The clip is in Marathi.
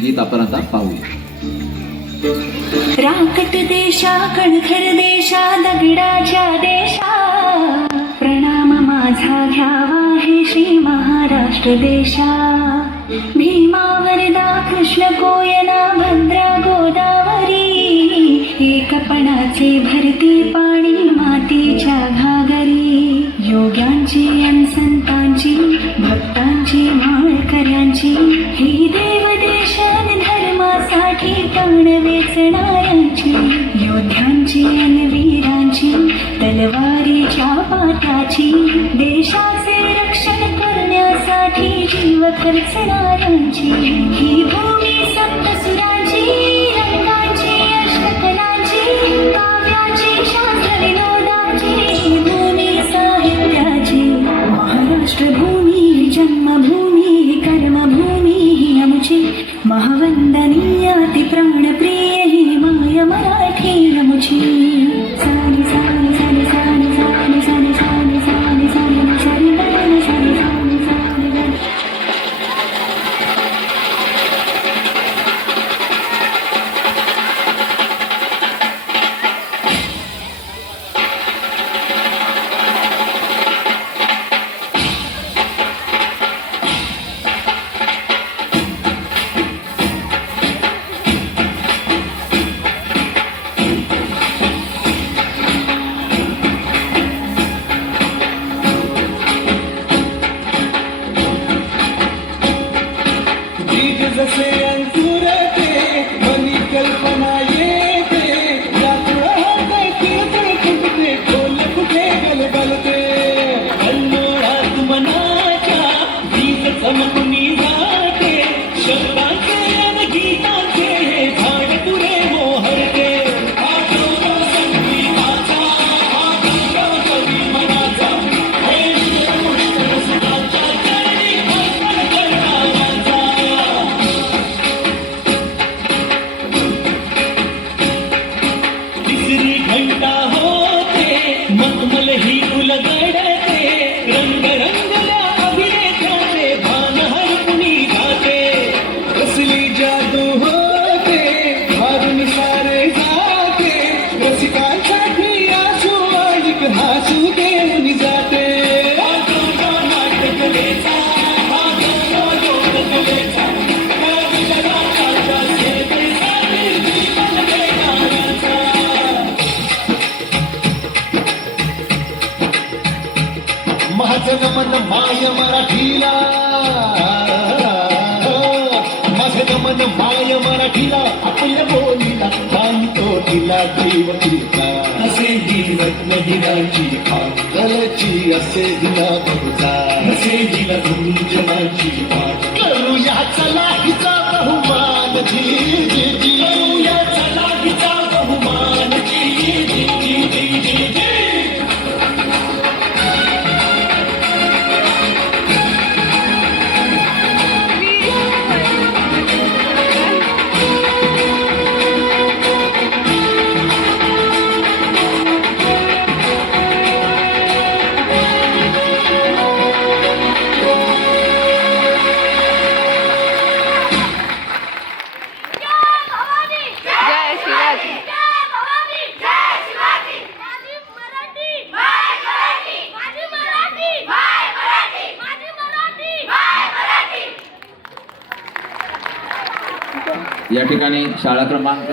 गीत आपण आता पाहूया. राकट देशा कणखर देशा दगडाच्या देशा प्रणाम माझा घ्यावा हे श्री महाराष्ट्र देशा. भीमा वरदा कृष्ण कोयना भद्रा गोदावरी एकपणाचे भरती पाणी मातीच्या घागरी. योग्यांची अन संतांची भक्तांची माळकऱ्यांची ही देवदेशन धर्मासाठी प्राण वेचणाऱ्यांची योद्ध्यांची अन वीरांची तलवारीच्या पाठाची देशाचे रक्षण करण्यासाठी जीव खर्चणाऱ्यांची ही भूमी सप्तसुरांची रंगांची अष्टकलांची काव्याची शास्त्र विनोदाची भूमी साहित्याची. महाराष्ट्र भूमी जन्मभूमी कर्मभूमी ही आमची महावंदनीय ती प्राणप्रिय ही माय मराठी आमची. सारी सारी सारी सारी सारी सारी सारी सारी सारी सारी सारी सारी सारी सारी. जसे अंकुरते मनी कल्पना येते यातुळात किरकिर फुटते खोल कुठे गलबलते. अल्लोळात मनाच्या वीज चमकुनी जाते शब्दांचे अन गीतांचे हे झाड तुरे मोहरते. हा गौरव संगीताचा हा गौरव कवी मनाचा हे श्रीकृष्ण सुखाच्या चरणी अर्पण करणाऱ्याचा. तिसरी घंटा होते मखमल ही उलगडते रंग रंगल्या अभिनेत्याचे भान हरपुनी जाते. कसली जादू होते हारून सारे जाते रसिकांसाठी आसू आळिक हासू देऊन जाते. हा गौरव नाट्यकलेचा हा गौरव लोककलेचा या विचाराच्या सेवेसाठी जीवन देणाऱ्याचा. माझं नमन माय मराठीला माझं नमन माय मराठीला आपल्या बोलीला नाही तो तिला जीव तिला. असे ही रत्न हिराची कालची असे हिला बहुजा असे हिला गुंजनाची पाठ. करूया चला हिचा बहुमान जी जी जी करूया चला हिचा बहुमान जी जी जी जी जी जी. या ठिकाणी शाळा क्रमांक